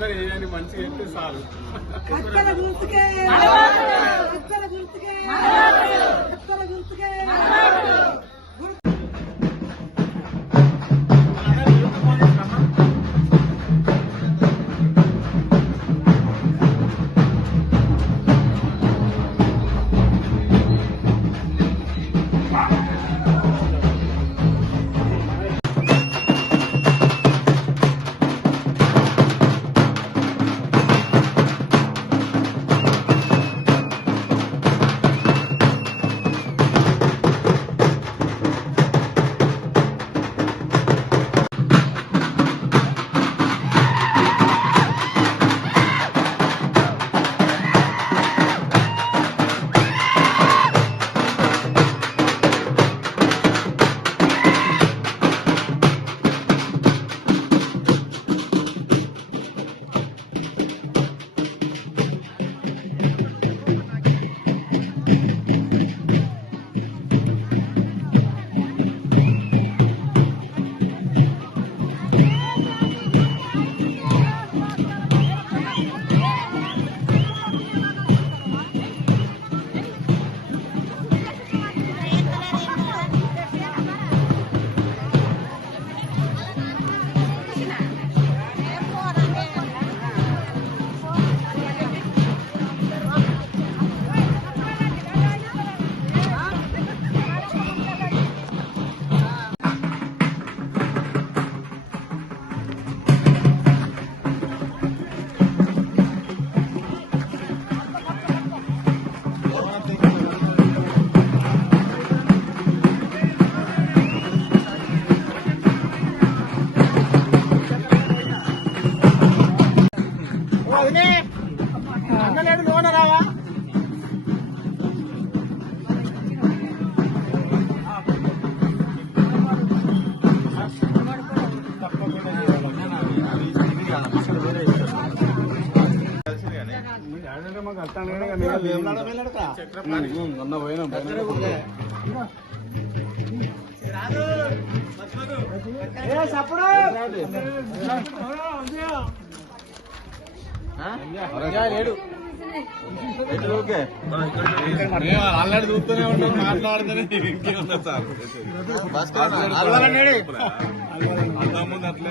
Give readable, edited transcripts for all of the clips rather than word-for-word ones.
అందరూ ఏదని మంచిగా చెప్తే చాలు. అన్నలేడు లోన రావా మాకు అర్థాను మొన్న పోయినా లేడు ఆల్రెడీ చూస్తూనే ఉంటాం మాట్లాడుతూనే ఇంకేముందా సార్ అంతకుముందు అట్లే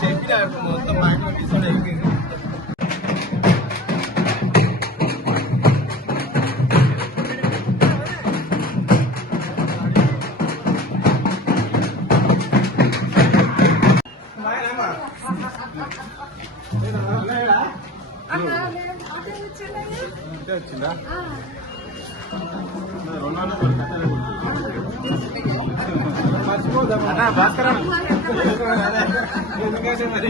చెప్పిన మొత్తం మైండ్లో డిసైడ్ అయిపోయింది. వచ్చిందా మర్చిపోదా భాస్కరం మరి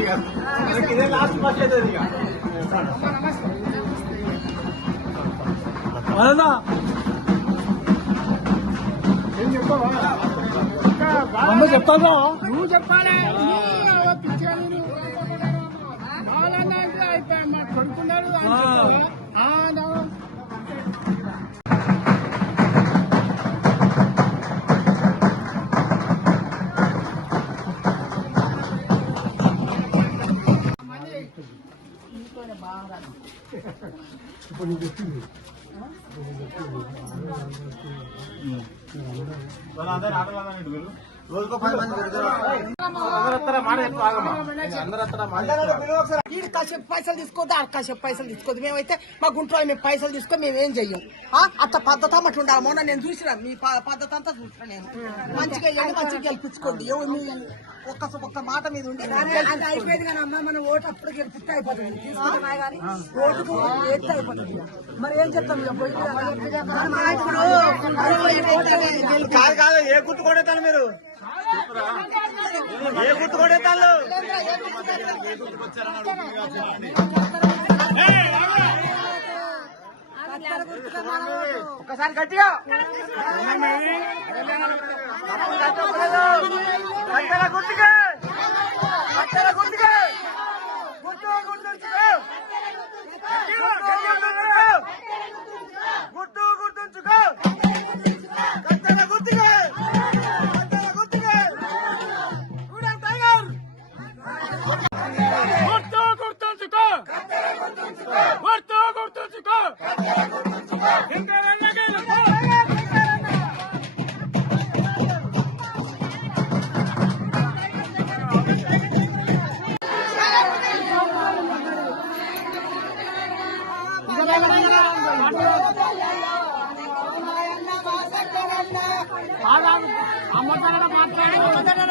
ఇదే లాస్ట్ బస్ అవుతుంది ఇక ఏం చెప్పావా చెప్తావా నువ్వు చెప్పాలి. అందరూ ఆటలు రోజుకో 10 మంది అందరూ మాట ఎక్కువ ఆగమ్మా అందరూ మాట ఈ కాసేపు పైసలు తీసుకోవద్దు ఆ కాసేపు పైసలు తీసుకోవద్దు మేమైతే మా గుంట్లో మేము పైసలు తీసుకో మేము ఏం చెయ్యం అట్లా పద్ధతి అమ్మటి ఉండాలి మొన్న నేను చూసిన మీ పద్ధతి అంతా చూసిన నేను మంచిగా వేయండి మంచిగా గెలిపించుకోండి ఒక్క మాట మీద ఉండి అది అయిపోయింది కానీ అమ్మ మన ఓటు అప్పుడు గెలిపిస్తే అయిపోతుంది తీసుకున్నా కానీ ఓటుకు ఏస్తే అయిపోతుంది మరి ఏం చెప్తాం ఇక పోయి కాదు కాదు ఏ గుర్తు కొడతాను మీరు ఏ గుర్తు కొడతాను ఒక్కసారి గట్టిగా కట్టెల గుర్తుగా కట్టెల గుర్తుగా గుర్తు గుర్తుంచుకో గుర్తు గుర్తుంచుకో కట్టెల గుర్తుగా కట్టెల గుర్తుగా టైగర్ గుర్తు గుర్తుంచుకో గుర్తు గుర్తుంచుకో ఇంకా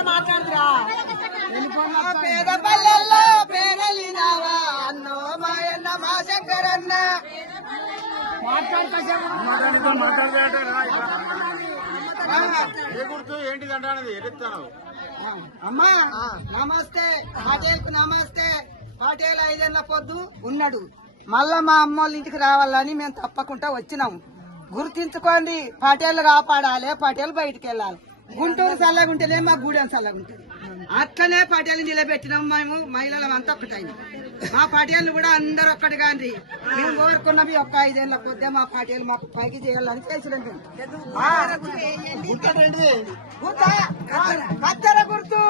మాట్లాడుతురా పేద పల్లెల్లో పేదలినావా అన్నో మాయన్న మా శంకరన్న ఏ గుర్తు ఏంటిది అంటానది ఎడుస్తాను అమ్మా నమస్తే పాటేల్ కు నమస్తే పాటేల్ 5 ఏళ్ల పొద్దు ఉన్నాడు మళ్ళా మా అమ్మోళ్ళ ఇంటికి రావాలని మేము తప్పకుండా వచ్చినాము గుర్తించుకోండి పటేళ్ళు కాపాడాలి పటేలు బయటికి వెళ్ళాలి గుంటూరు చల్లగుంటేనే మా గూడెం చల్లగుంటుంది అట్లనే పటేలు నిలబెట్టినాం మేము మహిళలం అంతా ఒకటైన మా పటేళ్ళు కూడా అందరు ఒక్కటి కాండి మేము కోరుకున్నవి ఒక్క 5 ఏళ్ల కొద్దే మా పటేలు మాకు పైకి చేయాలని చేసినట్టు కత్తెర గుర్తు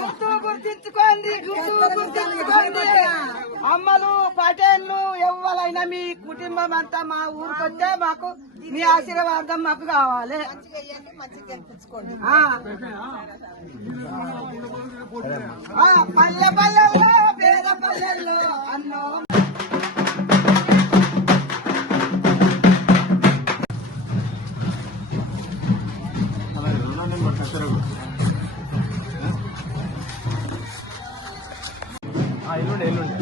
గుర్తు గుర్తించుకోండి గుర్తు గుర్తించుకోండి అమ్మలు పటేళ్ళు ఎవరైనా మీ కుటుంబం అంతా మా ఊరికొస్తే మాకు మీ ఆశీర్వాదం మాకు కావాలి పల్లె పల్లెల్లో పేద పల్లెల్లో అన్నో ఎల్లుండి ఎల్లుండి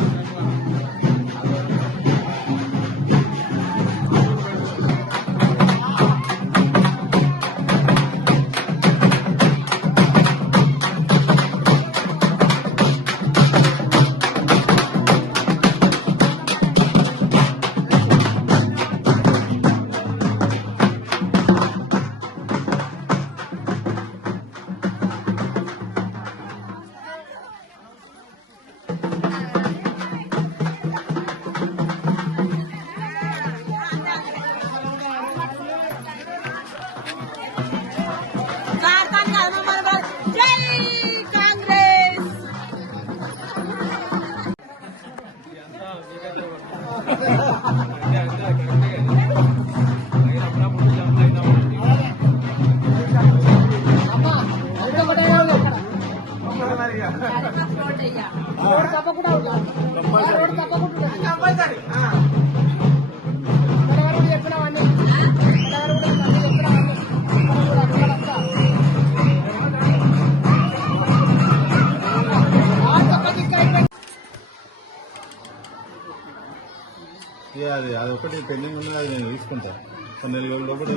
కంపల్సరీ అది ఒకటి పెండింగ్ ఉన్నది అది నేను తీసుకుంటా కొన్ని నెలల లోపల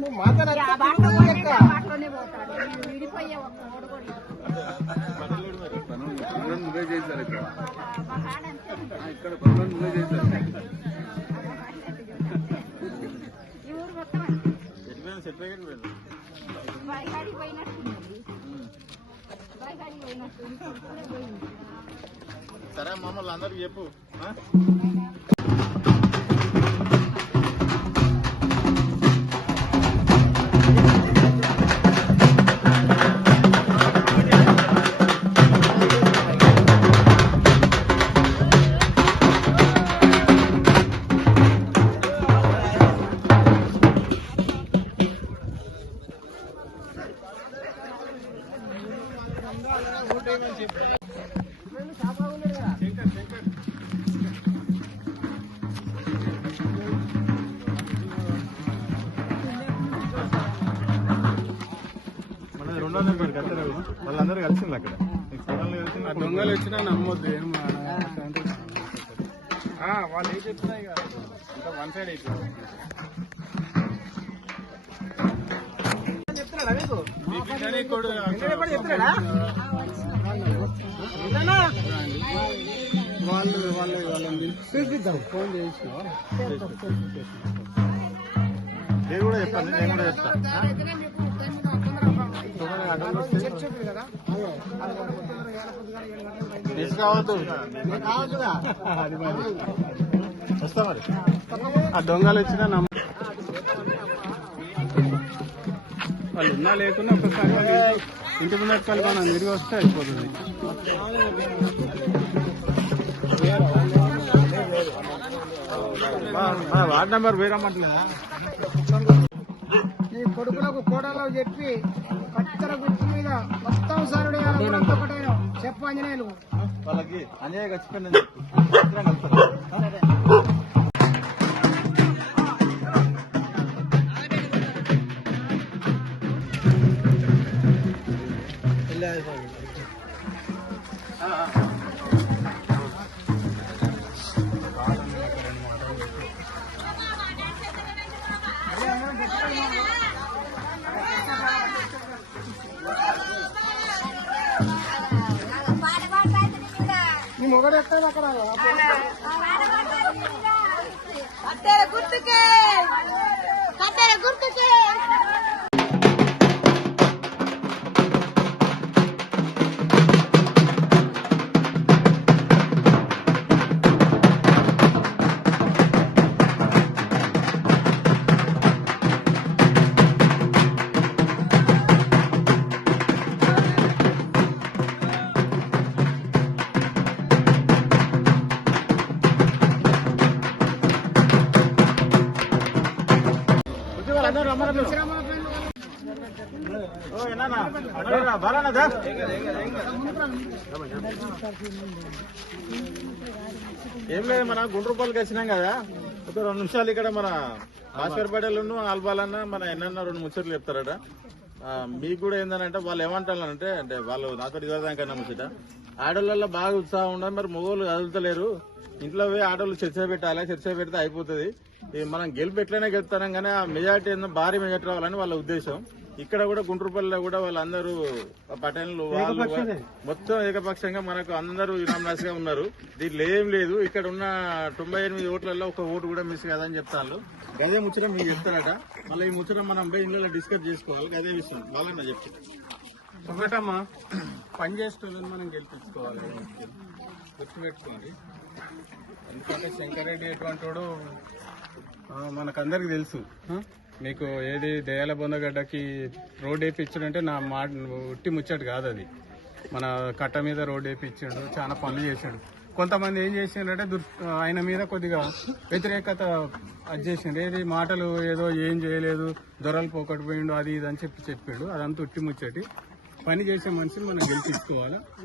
నువ్వు మాట్లాడాలి నువ్వే చేశారు ఇక్కడ పనులు నువ్వే చేశారు. సరే మమ్మల్ని అందరికి చెప్పు. రెండో నెంబర్ వాళ్ళందరూ కలిసింది అక్కడ దొంగలు వచ్చినా నమ్మొద్దు. వాళ్ళు ఏం చెప్తున్నా ఇక వన్ సైడ్ అయిపోయింది. వాళ్ళని చూపిద్దాం ఫోన్ చేసి నేను కూడా చెప్పండి. నేను కూడా చెప్తాను. తీసుకోవద్దు వస్తా మరి. ఆ దొంగలు వచ్చినా నమ్మ వాళ్ళు ఉన్నా లేకున్నా ఒకసారి ఇంటి ముందర మనం తిరిగి వస్తే అయిపోతుంది. వార్డ్ నెంబర్ వేరమ్మంటలేదా? నీ కొడుకులకు కోడలో చెప్పి కత్తెర గుర్తు మీద మొత్తం సరుడు ఒకటైనా చెప్పు ఆంజనేయులు. వాళ్ళకి అంజయ్య ఖచ్చితంగా నీ మొగడు ఎక్కడ అక్కడ కత్తెర గుర్తుకే కత్తెర గుర్తుకే. ఏం లేదు, మన గుండ్రూపాలకి వచ్చినాం కదా, ఒక 2 నిమిషాలు ఇక్కడ మన భాస్కర్పేటలో ఆల్బాలన్న మన ఎన్న 2 ముచ్చట్లు చెప్తారట. మీకు కూడా ఏంటంటే వాళ్ళు ఏమంటారంటే, అంటే వాళ్ళు నాతో ఇదివరదాకన్నా ముచ్చట, ఆడోళ్ళల్లో బాగా ఉత్సాహం ఉండదు, మరి మగవాళ్ళు కదులుతలేరు, ఇంట్లో పోయి ఆడోళ్ళు చర్చ పెట్టాలి, చర్చ పెడితే అయిపోతుంది, మనం గెలుపు ఎట్లయినా గెలుపుతాం కానీ ఆ మెజార్టీ భారీ మెజార్టీ రావాలని వాళ్ళ ఉద్దేశం. ఇక్కడ కూడా గుండ్రపల్లిలో కూడా వాళ్ళందరూ పటేన్లు వాళ్ళు మొత్తం ఏకపక్షంగా మనకు అందరూ యునామస్ గా ఉన్నారు. దీంట్లో ఏం లేదు, ఇక్కడ ఉన్న 98 ఓట్లలో ఒక ఓటు కూడా మిస్ కాదని చెప్తాను. గదే ముచ్చట మీకు చెప్తారట. మళ్ళీ ఈ ముచ్చట మనం ఇంట్లో డిస్కస్ చేసుకోవాలి. గదే విషయం వాళ్ళన్నా చెప్తారు. ఒకటమ్మా, పనిచేసేటోళ్ళని మనం గెలిపించుకోవాలి, గుర్తుపెట్టుకోండి. ఎందుకంటే శంకరెడ్డి ఎటువంటి వాడు మనకందరికి తెలుసు. మీకు ఏది దయాల బొందగడ్డకి రోడ్ వేయించాడంటే నా మాట ఉట్టి ముచ్చట కాదు, అది మన కట్ట మీద రోడ్ వేయించాడు, చాలా పనులు చేశాడు. కొంతమంది ఏం చేసిండ్రంటే ఆయన మీద కొద్దిగా వ్యతిరేకత అది చేసిండు, ఏది మాటలు ఏదో ఏం చేయలేదు, దొరలు పోకటి పోయిండు, అది ఇది అని చెప్పాడు. అదంతా ఉట్టి ముచ్చటి. పని చేసే మనిషిని మనం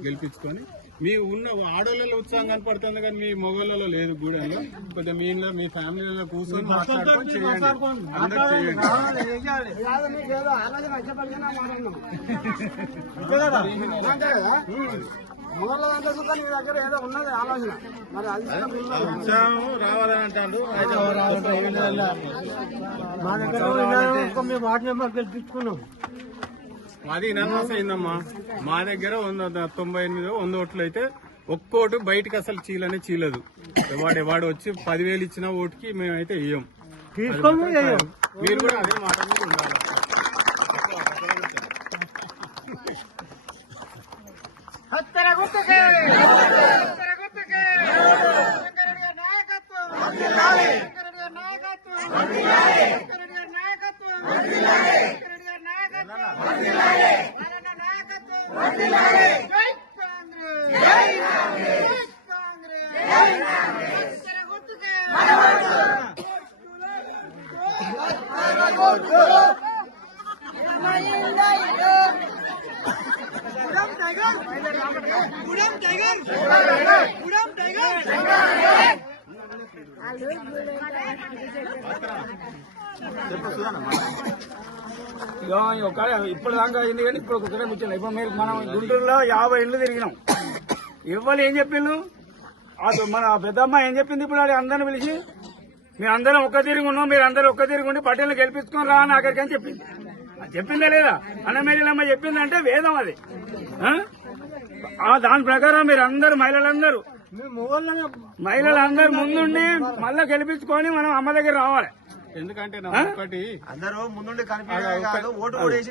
గెలిపించుకొని మీ ఉన్న ఆడోళ్ళలో ఉత్సాహం కనపడుతుంది కానీ మీ మొగోళ్ళలో లేదు. గూడెంలో కొద్దిగా మీ ఇంట్లో మీ ఫ్యామిలీలో కూర్చొని మాట్లాడుకొని చేయండి, అందరూ చేయండి. మూల దాంట్లో సుఖం నీ దగ్గర ఏదో ఉన్నది ఆలోచన మరి అది ఉత్సాహం రావాలని అంటాడు. మా దగ్గర మేము వార్డు మెంబర్ గెలిపించుకున్నాం. మాది ఇనానమస్ అయిందమ్మా. మా దగ్గర 98 100 ఓట్లు అయితే ఒక్కోటు బయటకు అసలు చీలనే చీలదు. వాడు వచ్చి 10,000 ఇచ్చిన ఓటుకి మేమైతే ఇయ్యం. మీరు కూడా అదే మాట మీద ఉండాలి. ఇప్పుడు దాకా అయింది కానీ ఇప్పుడు ఒకటే కూర్చోండి. ఇప్పుడు మీరు మనం గుంటూరులో 50 ఇళ్ళు తిరిగినాం. ఇవ్వాలి ఏం చెప్పిండు మన పెద్దమ్మ ఏం చెప్పింది? ఇప్పుడు అది అందరిని పిలిచి మీరందరం ఒక్క తిరిగి ఉన్నాం, మీరు అందరూ ఒక్క తిరిగి ఉండి పట్టేళ్ళు గెలిపించుకొని రా అని ఆఖరికి అని చెప్పింది. అది చెప్పిందా లేదా? అన్నమేరీలమ్మ చెప్పిందంటే వేదం అది. దాని ప్రకారం మీరు అందరు మహిళలందరూ ముందుండి మళ్ళా గెలిపించుకొని మనం అమ్మ దగ్గర రావాలి. ఎందుకంటే ఒకటి అందరూ ముందుండి కనిపించారు. ఓటు కూడా వేసి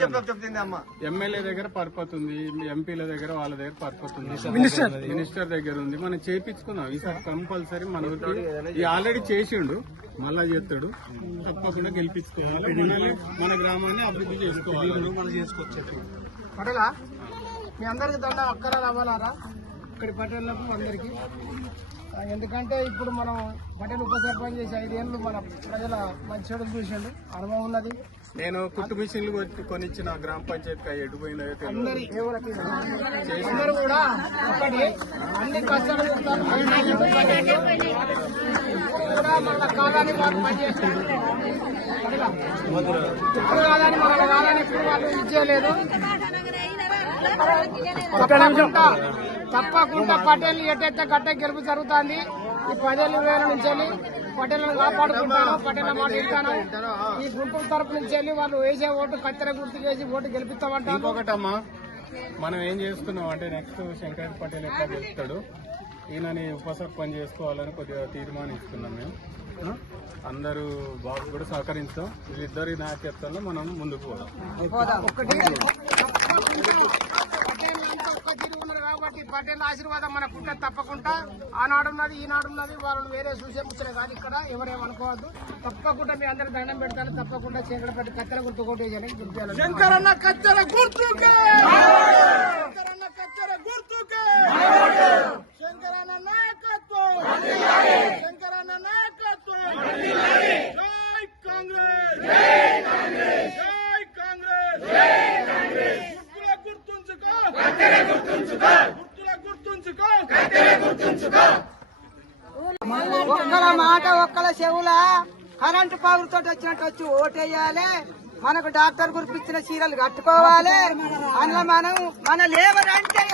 చెప్తుంది అమ్మ. ఎమ్మెల్యే దగ్గర పర్పత్ ఉంది, ఎంపీల దగ్గర వాళ్ళ దగ్గర పర్పత్ ఉంది, మినిస్టర్ దగ్గర ఉంది. మనం చేపించుకుందాం ఈసారి కంపల్సరీ. మనకి ఆల్రెడీ చేసిండు, మళ్ళా చేస్తాడు. తప్పకుండా గెలిపించుకోవాలి. మన గ్రామాన్ని అభివృద్ధి చేసుకోవాలి. మనం చేసుకోవచ్చు. పటేలా మీ అందరికి దండ అక్కర రావాలారా ఇక్కడి పటేళ్లకు అందరికి. ఎందుకంటే ఇప్పుడు మనం పటేల్ ఉప సర్పంచ్ చేసి 5 ఏళ్ళు మన ప్రజల మంచి చెడులు చూసిండు, అనుభవం ఉన్నది. నేను కుట్టు మిషన్లు కొనిచ్చిన గ్రామ పంచాయతీ ఎటుపోయిందో అందరూ కూడా ఒకటి అన్ని కష్టాలు కూడా మన కాలాన్ని వాళ్ళు పనిచేస్తారు. ఇప్పుడు కాదని మన కాలాన్ని ఇప్పుడు వాళ్ళు ఇచ్చేయలేదు. తప్పకుండా పటేల్ ఎట్టయితే గట్ట గెలుపు జరుగుతుంది. ఈ 10,000 నుంచి వెళ్ళి పటేళ్లను కాపాడుకుంటాను, పటేళ్ల మాట ఇస్తాను. ఈ గుంటూరు తరపు నుంచి వెళ్ళి వాళ్ళు వేసే ఓటు కత్తెర గుర్తు వేసి ఓటు గెలిపిస్తామంటారు. ఇంకొకటమ్మా, మనం ఏం చేస్తున్నాం అంటే నెక్స్ట్ శంకర్ పటేల్ ఎట్లా గెలుస్తాడు, ఈయనని ఉప సర్పంచ్ చేసుకోవాలని కొద్దిగా తీర్మానిస్తున్నాం మేము. అందరూ బాబు కూడా సహకరిస్తాం. వీళ్ళిద్దరి నాయకత్వంలో మనం ముందుకు పోదాం. కాబట్టి పటేల్ ఆశీర్వాదం మనకు ఉంటుంది తప్పకుండా. ఆనాడున్నది ఈనాడున్నది వాళ్ళని వేరే చూసే ముచ్చలే కాదు. ఇక్కడ ఎవరేమనుకోవద్దు. తప్పకుండా మీ అందరికి దండం పెడతాను. తప్పకుండా శంకరపట్టి కత్తెర గుర్తు కొట్టేయాలని చెప్పాను. శంకరన్న కత్తెర గుర్తుకే, శంకరన్న కత్తెర గుర్తుకే, శంకరన్న నాయకత్వం, శంకరన్న నాయకత్వం. జై కాంగ్రెస్, జై కాంగ్రెస్, జై కాంగ్రెస్, జై కాంగ్రెస్. గుర్తుంచుకో కత్తెర గుర్తుంచుకో, గుర్తుంచుకో కత్తెర గుర్తుంచుకో. ఒక్కల మాట ఒక్కల చెవుల కరెంటు పవర్ వచ్చినట్టు వచ్చి ఓటేయాలి. మనకు డాక్టర్ గురిపించిన చీరలు కట్టుకోవాలి. అందులో మనం మన లేబర్ అంటే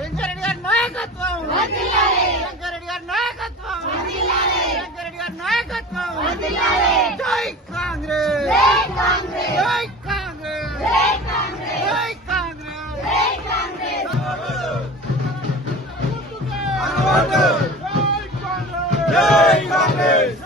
శంకరెడ్డి గారి నాయకత్వం. నాయకత్వం వెంకరెడ్డి గారి నాయకత్వం వెంకరెడ్డి గారి నాయకత్వం జై కాంగ్రెస్ జై కాంగ్రెస్ జై కాంగ్రెస్ జై కాంగ్రెస్ జై కాంగ్రెస్ జై కాంగ్రెస్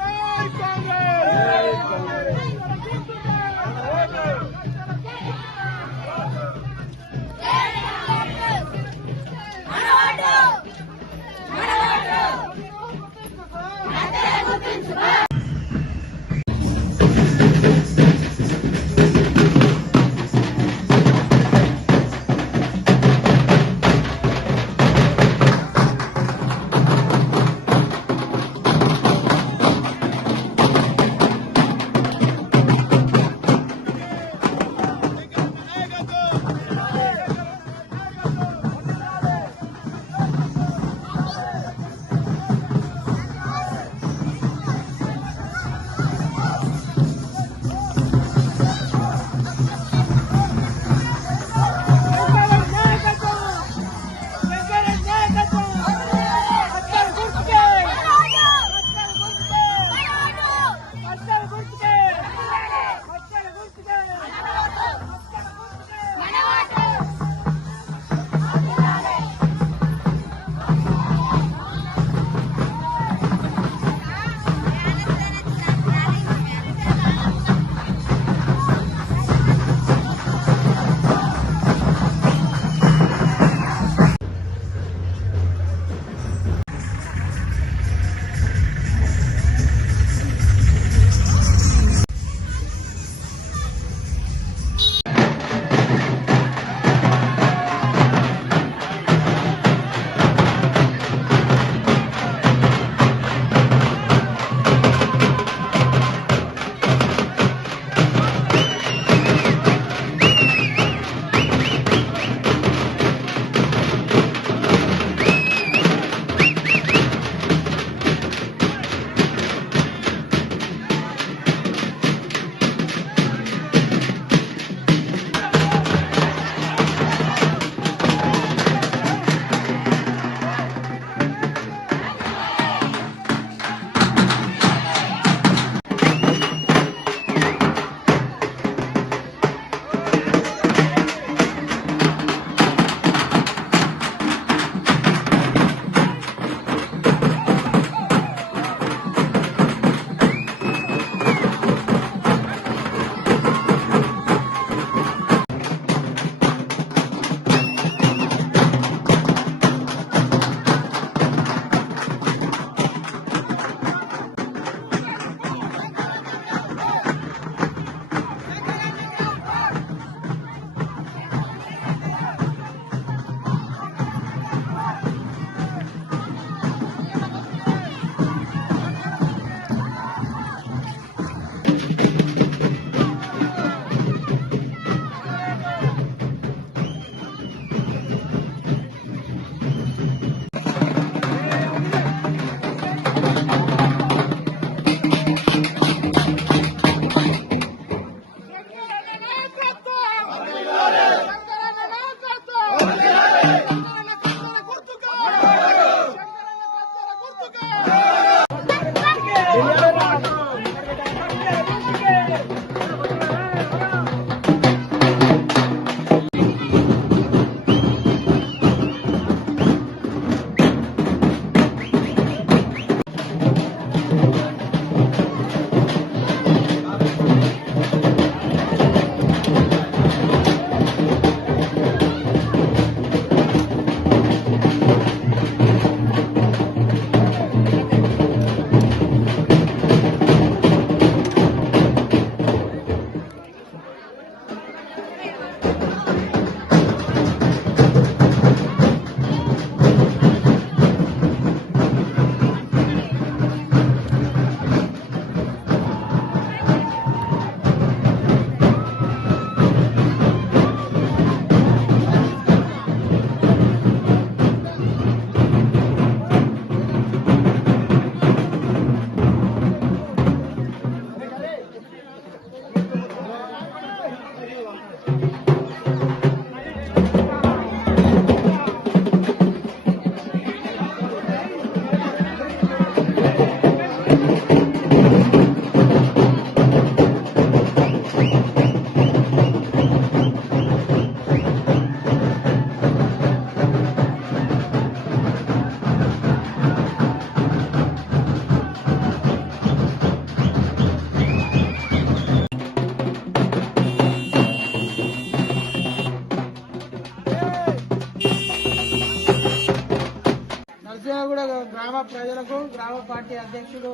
ప్రజలకు గ్రామ పార్టీ అధ్యక్షుడు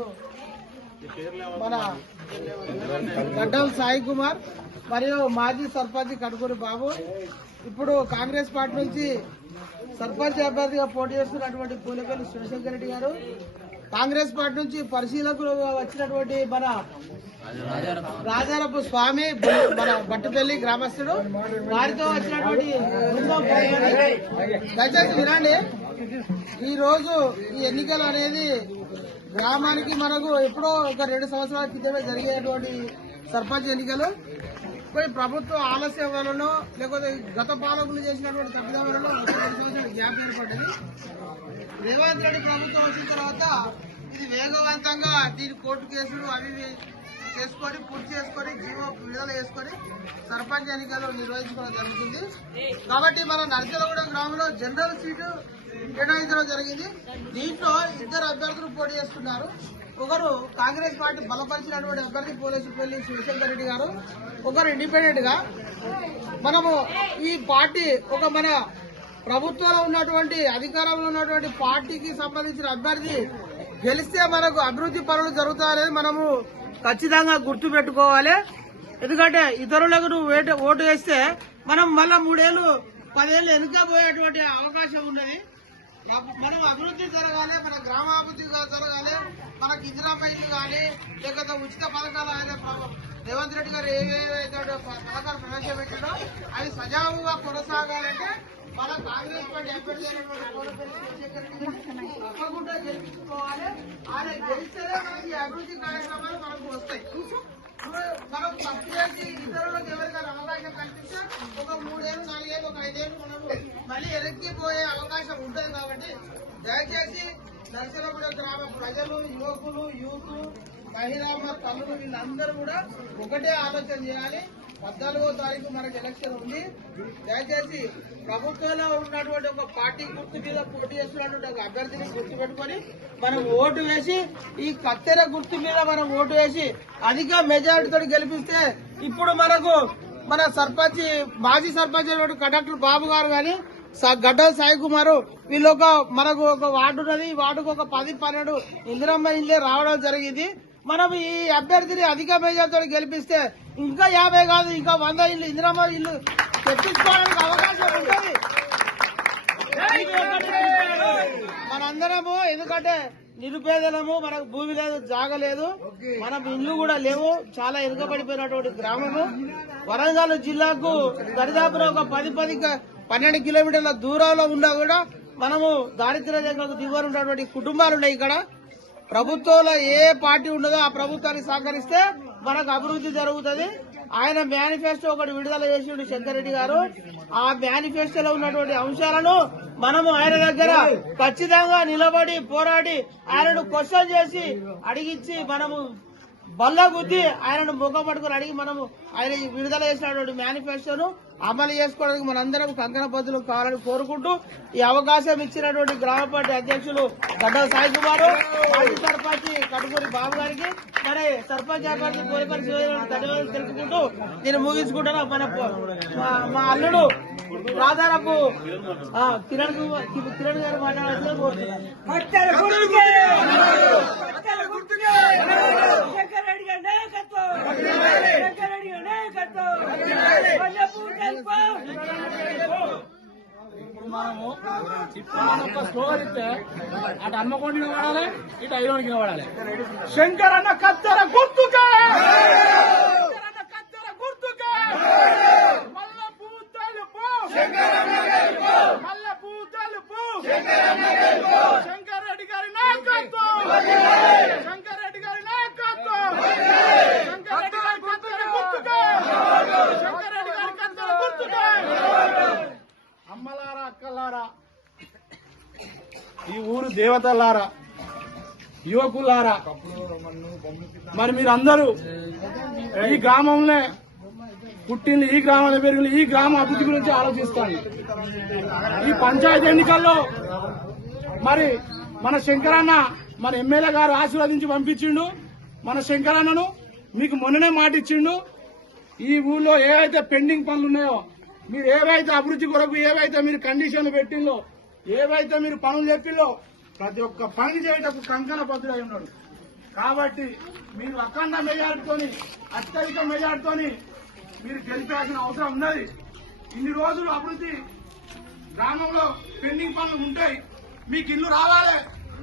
మన గడ్డం సాయి కుమార్ మరియు మాజీ సర్పంచ్ కడుకూరి బాబు, ఇప్పుడు కాంగ్రెస్ పార్టీ నుంచి సర్పంచ్ అభ్యర్థిగా పోటీ చేస్తున్నటువంటి పూలపల్లి శివశంకర్ రెడ్డి గారు, కాంగ్రెస్ పార్టీ నుంచి పరిశీలకులు వచ్చినటువంటి మన రాజారపు స్వామి, మన బట్టుపల్లి గ్రామస్తుడు, వారితో వచ్చినటువంటి బృందం దయచేసి వినండి. ఈ రోజు ఈ ఎన్నికలు అనేది గ్రామానికి మనకు ఎప్పుడో ఒక 2 సంవత్సరాల క్రితమే జరిగేటువంటి సర్పంచ్ ఎన్నికలు ప్రభుత్వ ఆలస్యం వలన లేకపోతే గత పాలకులు చేసినటువంటి తప్పిదం వలన 2 సంవత్సరాల గ్యాప్ ఏర్పడింది. రేవంత్ రెడ్డి ప్రభుత్వం వచ్చిన తర్వాత ఇది వేగవంతంగా దీని కోర్టు కేసులు అవి చేసుకొని పూర్తి చేసుకొని జీవో విడుదల చేసుకొని సర్పంచ్ ఎన్నికలు నిర్వహించుకోవడం జరుగుతుంది. కాబట్టి మన నర్సలగూడెం గ్రామంలో జనరల్ సీటు కేటాయించడం జరిగింది. దీంట్లో 2 అభ్యర్థులు పోటీ చేస్తున్నారు. ఒకరు కాంగ్రెస్ పార్టీ బలపరిచినటువంటి అభ్యర్థి పూలపల్లి శివశంకర్ రెడ్డి గారు, ఒకరు ఇండిపెండెంట్ గా. మనము ఈ పార్టీ ఒక మన ప్రభుత్వంలో ఉన్నటువంటి అధికారంలో ఉన్నటువంటి పార్టీకి సంబంధించిన అభ్యర్థి గెలిస్తే మనకు అభివృద్ధి పనులు జరుగుతాయనేది మనము ఖచ్చితంగా గుర్తు పెట్టుకోవాలి. ఎందుకంటే ఇతరులకు నువ్వు ఓటు వేస్తే మనం మళ్ళా 3 ఏళ్ళు 10 ఏళ్ళు వెనుకపోయేటువంటి అవకాశం ఉన్నది. మనం అభివృద్ధి జరగాలి, మన గ్రామాభివృద్ధి జరగాలి, మనకు ఇందిరామ్మ ఇల్లు కానీ లేకపోతే ఉచిత పథకాలు ఆయన రేవంత్ రెడ్డి గారు ఏవేవైతే పథకాలు ప్రవేశపెట్టారో అవి సజావుగా కొనసాగాలంటే మన కాంగ్రెస్ పార్టీ అభ్యర్థి తప్పకుండా గెలిపించుకోవాలి. ఆయన గెలిస్తేనే మనకి అభివృద్ధి కార్యక్రమాలు మనకు వస్తాయి. మనం తప్పు చేసి ఇతరులకు ఎవరికైనా అవకాశం కల్పిస్తే ఒక 3 ఏళ్ళు 4 ఏళ్ళు 5 ఏళ్ళు మనము మళ్ళీ ఎరక్కిపోయే అవకాశం ఉంటుంది. కాబట్టి దయచేసి నర్సలగూడెం గ్రామ ప్రజలు, యువకులు, యూత్, మహిళా తల్లులు వీళ్ళందరూ కూడా ఒకటే ఆలోచన చేయాలి. 14వ తారీఖు మనకు ఎలక్షన్ ఉంది. దయచేసి ప్రభుత్వంలో ఉన్నటువంటి ఒక పార్టీ గుర్తు మీద పోటీ చేస్తున్నటువంటి ఒక అభ్యర్థిని గుర్తు పెట్టుకొని మనం ఓటు వేసి ఈ కత్తెర గుర్తు మీద మనం ఓటు వేసి అధిక మెజారిటీతో గెలిపిస్తే ఇప్పుడు మనకు మన సర్పంచ్ మాజీ సర్పంచ్ కండక్టర్ బాబు గారు గాని గడ్డం సాయి కుమార్ వీళ్ళు మనకు ఒక వార్డు ఉన్నది. ఈ వార్డుకు ఒక 10-12 ఇందిరమ్మ ఇల్లే రావడం జరిగింది. మనం ఈ అభ్యర్థిని అధిక మెజార్టీతో గెలిపిస్తే ఇంకా 50 కాదు ఇంకా 100 ఇల్లు ఇందిరమ్మ ఇల్లు తెప్పించుకోవడానికి అవకాశం ఉంటుంది. మనందరము ఎందుకంటే నిరుపేదలము, మనకు భూమి లేదు, జాగ లేదు, మనం ఇల్లు కూడా లేవు, చాలా వెనుకబడిపోయినటువంటి గ్రామము. వరంగల్ జిల్లాకు దరిదాపులో ఒక 10-12 కిలోమీటర్ల దూరంలో ఉన్నా కూడా మనము దారిద్ర్య రేఖకు దిగువన ఉన్నటువంటి కుటుంబాలు ఉన్నాయి. ఇక్కడ ప్రభుత్వంలో ఏ పార్టీ ఉండదో ఆ ప్రభుత్వానికి సహకరిస్తే మనకు అభివృద్ధి జరుగుతుంది. ఆయన మేనిఫెస్టో ఒకటి విడుదల చేసిండు శంకర్ రెడ్డి గారు. ఆ మేనిఫెస్టోలో ఉన్నటువంటి అంశాలను మనము ఆయన దగ్గర ఖచ్చితంగా నిలబడి పోరాడి ఆయనను క్వశ్చన్ చేసి అడిగించి మనము బల్ల గుద్ది ఆయనను ముఖం పట్టుకుని అడిగి మనము ఆయన విడుదల చేసినటువంటి మేనిఫెస్టోను అమలు చేసుకోవడానికి మనందరం కంకణ బద్దులు కావాలని కోరుకుంటూ ఈ అవకాశం ఇచ్చినటువంటి గ్రామ పార్టీ అధ్యక్షులు గడ్డం సాయి కుమార్, మాజీ సర్పంచ్ కడుకూరి బాబు గారికి, మరి సర్పంచ్ అభ్యర్థి పూలపల్లి ధన్యవాదాలు తెలుపుకుంటూ నేను ముగించుకుంటాను. మా అల్లుడు రాధారపు కిరణ్ గారు మాట్లాడాల్సిందిగా కోరుతున్నాను. మనము ఒక స్లోగన్ ఇస్తే అటు హన్మకొండకి వాడాలి, ఇటు ఐరోనికి వాడాలి. శంకర్ అన్న కత్తెర గుర్తుకే, కత్తెర గుర్తుకే, మల్ల పూతలు పో, మల్ల పూతలు పో, శంకర్ రెడ్డి గారి నాయకత్వం, శంకర్ రెడ్డి గారి నాయకత్వం, శంకర్ రెడ్డి గారి కత్తెర గుర్తుకే, శంకర్ రెడ్డి గారి కత్తెర గుర్తుకే. అమ్మలారా, అక్కలారా, ఈ ఊరు దేవతలారా, యువకులారా, మరి మీరందరూ ఈ గ్రామంలో పుట్టింది, ఈ గ్రామంలో పెరిగింది, ఈ గ్రామ అభివృద్ధి గురించి ఆలోచిస్తాను. ఈ పంచాయతీ ఎన్నికల్లో మరి మన శంకరన్న మన ఎమ్మెల్యే గారు ఆశీర్వదించి పంపించిండు. మన శంకరన్నను మీకు మొన్ననే మాట ఇచ్చిండు. ఈ ఊళ్ళో ఏవైతే పెండింగ్ పనులు ఉన్నాయో, మీరు ఏవైతే అభివృద్ధి కొరకు ఏవైతే మీరు కండిషన్లు పెట్టిందో, ఏవైతే మీరు పనులు చెప్పిందో ప్రతి ఒక్క పని చేయటకు కంకణ బద్దుడై ఉన్నాడు. కాబట్టి మీరు అఖండ మెజార్టీతోని అత్యధిక మెజార్టీతోని మీరు గెలిపాల్సిన అవసరం ఉన్నది. ఇన్ని రోజులు అభివృద్ధి గ్రామంలో పెండింగ్ పనులు ఉంటాయి, మీకు ఇల్లు రావాలి.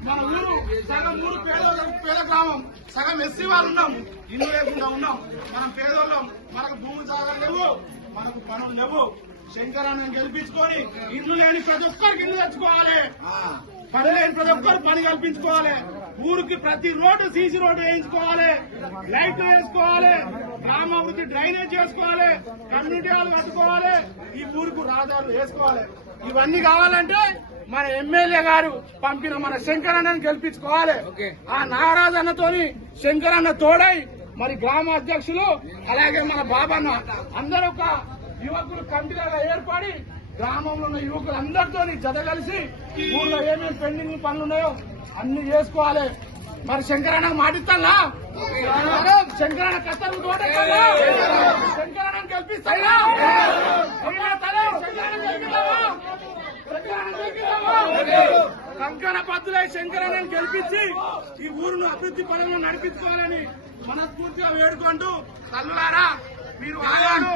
మన ఊరు సగం ఊరు పేద గ్రామం, సగం ఎస్సీ వాళ్ళు ఉన్నాం, ఇల్లు లేకుండా ఉన్నాం. మనం పేదోళ్ళం, మనకు భూమి సాగలు లేవు, మనకు పనులు లేవు. శంకరాన్ని గెలిపించుకొని ఇల్లు లేని ప్రతి ఒక్కరికి ఇల్లు తెచ్చుకోవాలి, పని లేని ప్రతి ఒక్కరు పని కల్పించుకోవాలి. ఊరికి ప్రతి రోడ్డు సీసీ రోడ్డు వేయించుకోవాలి, లైట్లు వేసుకోవాలి, గ్రామాభివృద్ధి డ్రైనేజ్ చేసుకోవాలి, కమ్యూనిటీ హాల్ కట్టుకోవాలి, ఈ ఊరికి రహదారులు వేసుకోవాలి. ఇవన్నీ కావాలంటే మన ఎమ్మెల్యే గారు పంపిన మన శంకరన్నని గెలిపించుకోవాలి. ఆ నాగరాజు అన్నతోని శంకరన్న తోడై మరి గ్రామ అధ్యక్షులు అలాగే మన బాబన్న అందరూ ఒక యువకులు కమిటీలుగా ఏర్పడి గ్రామంలో ఉన్న యువకులందరితో జత కలిసి ఊర్లో ఏమేమి పెండింగ్ పనులు ఉన్నాయో అన్ని చేసుకోవాలి. మరి శంకరన్న మాటిస్తాలా, శంకరన్న కత్తలు తోటెక్కాలా, శంకరన్న గెలిపిస్తాలా, కంకణ బద్దులై శంకరన్నను గెలిపించి ఈ ఊరును అభివృద్ధి పనులను నడిపించుకోవాలని మనస్ఫూర్తిగా వేడుకుంటూ, తల్లులారా మీరు ఆగాడు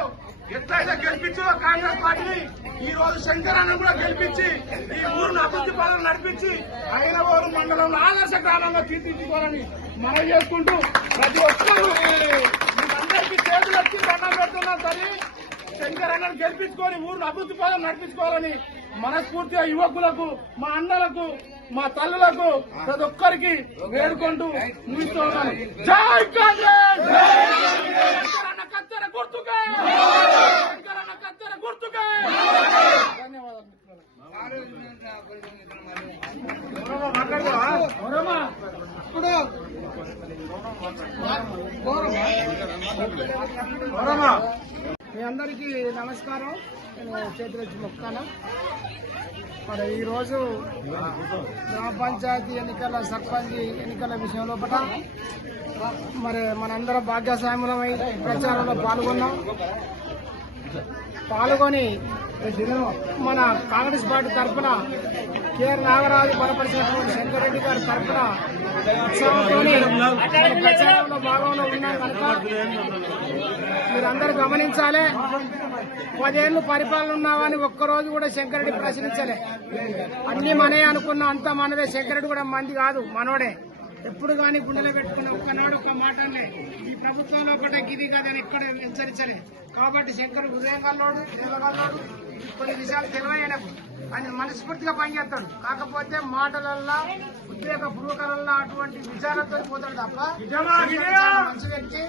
ఎట్లయితే గెలిపించో కాంగ్రెస్ పార్టీని ఈ రోజు శంకరన్నను కూడా గెలిపించి ఈ ఊరును అభివృద్ధి పనులను నడిపించి ఐనవోలు మండలంలో ఆదర్శ గ్రామంగా తీర్చిదిద్దుకోవాలని మనం చేసుకుంటూ ప్రతి ఒక్కరూ మీకందరికీ చేతులు వచ్చి దండం పెడుతున్నాం. సరే, శంకరన్నను గెలిపించుకొని ఊరును అభివృద్ధి పనులను నడిపించుకోవాలని మనస్ఫూర్తిగా యువకులకు, మా అన్నలకు, మా తల్లులకు ప్రతి ఒక్కరికి వేడుకుంటూ ముగిస్తున్నాను. జై కాంగ్రెస్! శంకరన్న కత్తెర గుర్తుకే! శంకరన్న కత్తెర గుర్తుకే! ధన్యవాదాలు. మీ అందరికీ నమస్కారం. నేను చేతులొచ్చి మొక్కాను. మరి ఈరోజు గ్రామ పంచాయతీ ఎన్నికల, సర్పంచ్ ఎన్నికల విషయం లోపల మరి మనందరం భాగ్యస్వాములమై ప్రచారంలో పాల్గొని మన కాంగ్రెస్ పార్టీ తరఫున కేఆర్ నాగరాజు బలపరిచినటువంటి శంకరెడ్డి గారి తరఫున ఉత్సాహంతో ప్రచారంలో భాగంలో ఉన్నాం కనుక మీరందరూ గమనించాలి. 10 ఏళ్లు పరిపాలన ఉన్నామని ఒక్కరోజు కూడా శంకరెడ్డి ప్రశ్నించలే. అన్ని మనే అనుకున్నా, అంతా మనదే. శంకరెడ్డి కూడా మంది కాదు, మనోడే. ఎప్పుడు కానీ గుండెలో పెట్టుకున్న ఒక్కనాడు ఒక్క మాటలే ఈ ప్రభుత్వంలో ఒకటే గిది కాదని ఎక్కడ హెచ్చరించలే. కాబట్టి శంకరుడు హృదయం కల్లోడు, దేవగల్లోడు, కొన్ని విషయాలు తెలియనకు ఆయన మనస్ఫూర్తిగా పనిచేస్తాడు. కాకపోతే మాటలల్లా, ఉద్వేగపూర్వకాలల్లో అటువంటి విచారంతో పోతాడు తప్ప మంచి వ్యక్తి,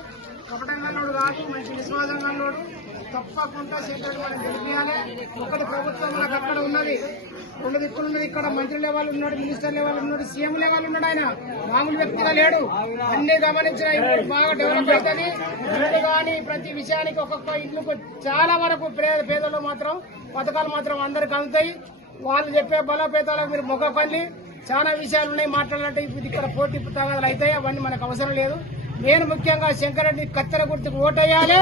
కపటంగానోడు కాదు, మంచి విశ్వాసం కల్లోడు. తప్పకుండా శంకరుడు మనం గెలిపియాలి. ఒకటి ప్రభుత్వం మనకు అక్కడ ఉన్నది, 2 దిక్కులు ఉన్నది. ఇక్కడ మంత్రి లెవెల్ ఉన్నాడు, మినిస్టర్ లెవెల్ ఉన్నాడు, సీఎం లెవెల్ ఉన్నాడు. ఆయన మామూలు వ్యక్తిగా లేడు. అన్ని గమనించిన ఇప్పుడు బాగా డెవలప్ అవుతుంది. ఇల్లు కానీ ప్రతి విషయానికి ఒక్కొక్క ఇంట్లకు చాలా వరకు పేదలు మాత్రం పథకాలు మాత్రం అందరికి అందుతాయి. వాళ్ళు చెప్పే బలోపేతాలకు మీరు మొగ్గపల్లి చాలా విషయాలు ఉన్నాయి మాట్లాడాలంటే. ఇప్పుడు ఇక్కడ పోటీ తగాదాలు అవుతాయి, అవన్నీ మనకు అవసరం లేదు. నేను ముఖ్యంగా శంకరెడ్డి కత్తెర గుర్తుకు ఓటేయాలి,